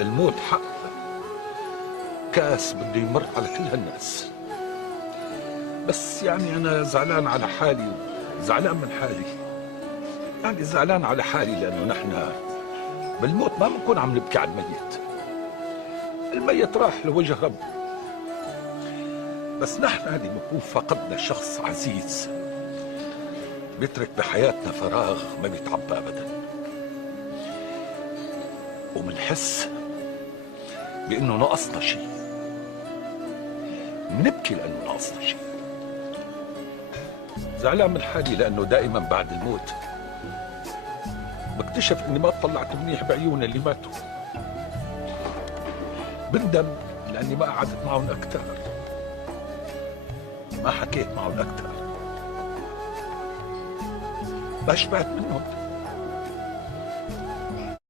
الموت حق، كاس بده يمر على كل هالناس. بس يعني أنا زعلان على حالي وزعلان من حالي. يعني زعلان على حالي لأنه نحن بالموت ما بنكون عم نبكي على الميت. الميت راح لوجه رب، بس نحن اللي بنكون فقدنا شخص عزيز بيترك بحياتنا فراغ ما بيتعبى أبدا، ومنحس بأنه ناقصنا شيء، منبكي لأنه ناقصنا شيء. زعلان من حالي لأنه دائما بعد الموت بكتشف إني ما طلعت منيح بعيون اللي ماتوا. بندم لأني ما قعدت معهم أكثر، ما حكيت معهم أكثر، ما شبعت منهم.